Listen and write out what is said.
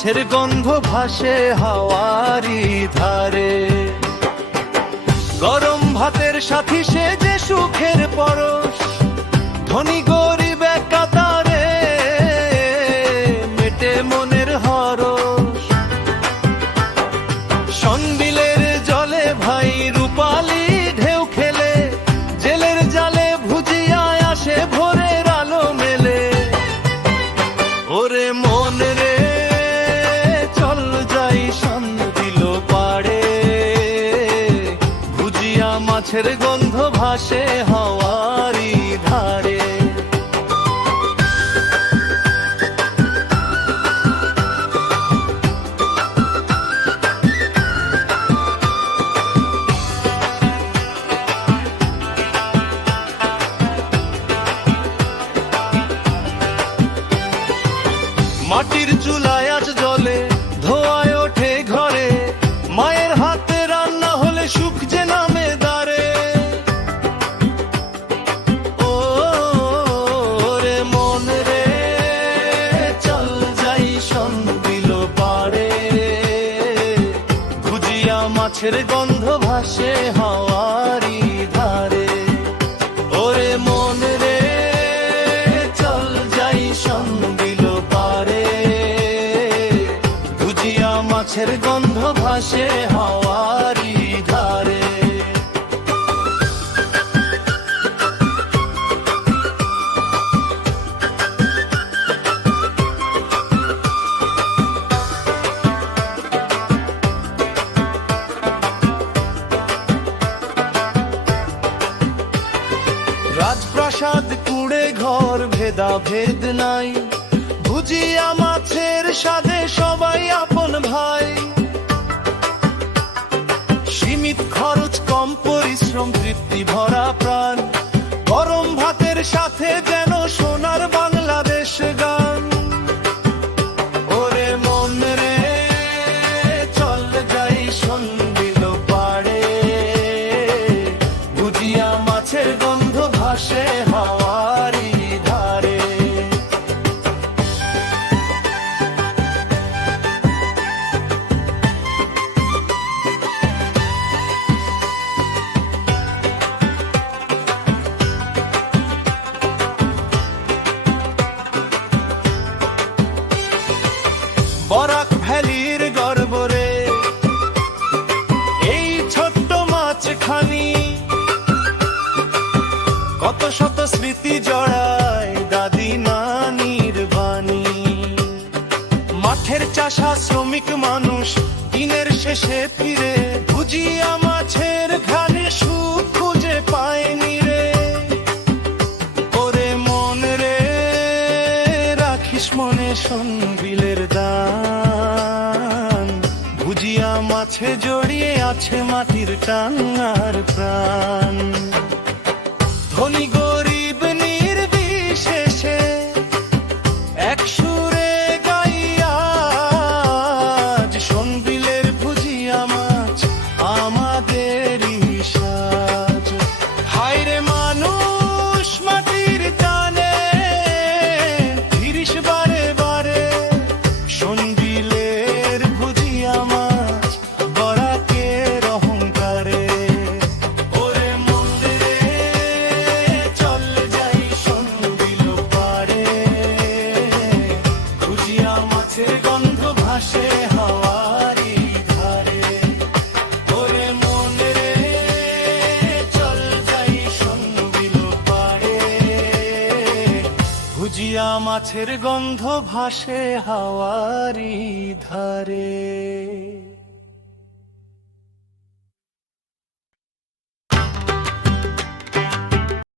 মাছের গন্ধ ভাসে হাওয়ারি ধারে। গরম ভাতের সাথী সে যে সুখের পরশ, ধনী গরিব এক কাতারে মেটে মনের হরস। সনবিলের জলে ভাই রূপালি ঢেউ খেলে, জেলের জালে ভুজিয়ায় আসে ভোরের আলো মেলে। ওরে মন রে চল যাই সনবিল পাড়ে, ভুজিয়া মাছের গন্ধ ভাসে হাওয়ারি ধারে। মাটির চুলায় আজ জ্বলে, ধোঁয়ায় ওঠে ঘরে, মায়ের হাতে রান্না হলে সুখ যে নামে দাঁড়ে। ও রে মন রে চল যাই সনবিল পাড়ে, ভুজিয়া মাছের গন্ধ ভাসে হাওয়ারি ধারে। ওরে মন রে চল যাই সনবিল পাড়ে, ভুজিয়া মাছের গন্ধ ভাসে হাওয়ারি ধারে। রাজপ্রাসাদ কুড়ে ঘর ভেদা ভেদ নাই, ভুজিয়া মাছের স্বাদে সবাই আপন ভাই। সীমিত খরচ কম পরিশ্রম তৃপ্তি ভরা প্রাণ, গরম ভাতের সাথে যেন সোনার বাংলাদেশ গান। ওরে মন রে চল যাই সনবিল পাড়ে, ভুজিয়া মাছের গন্ধ ভাসে হাওয়ারি ধারে। বরাক ভ্যালির গর্বরে এই ছোট্ট মাছখানি, কত শত স্মৃতি জড়ায় দাদি নানির বাণী। মাঠের চাষা শ্রমিক মানুষ দিনের শেষে ফিরে, ভুজিয়া মাছের ঘানে সুখ খুঁজে পায়নি রে। ওরে মন রে রাখিস মনে সনবিলের দান, ভুজিয়া মাছে জড়িয়ে আছে মাটির টান আর প্রাণ। ধনী গরিব নির্বিশেষে এক সুরে গাইয়া আজ সনবিলের ভুজিয়া মাছ আমাদেরই সাজ। হায় রে মানুষ মাটির টানে ফিরিস বারে বারে, সনবিলের ভুজিয়া মাছ বরাকের অহংকারে। ওরে মন রে চল যাই সনবিল পাড়ে, ভুজিয়া মাছের গন্ধ ভাসে হাওয়ারি ধারে। ওরে মন রে চল যাই সনবিল পাড়ে, ভুজিয়া মাছের গন্ধ ভাসে হাওয়ারি ধারে।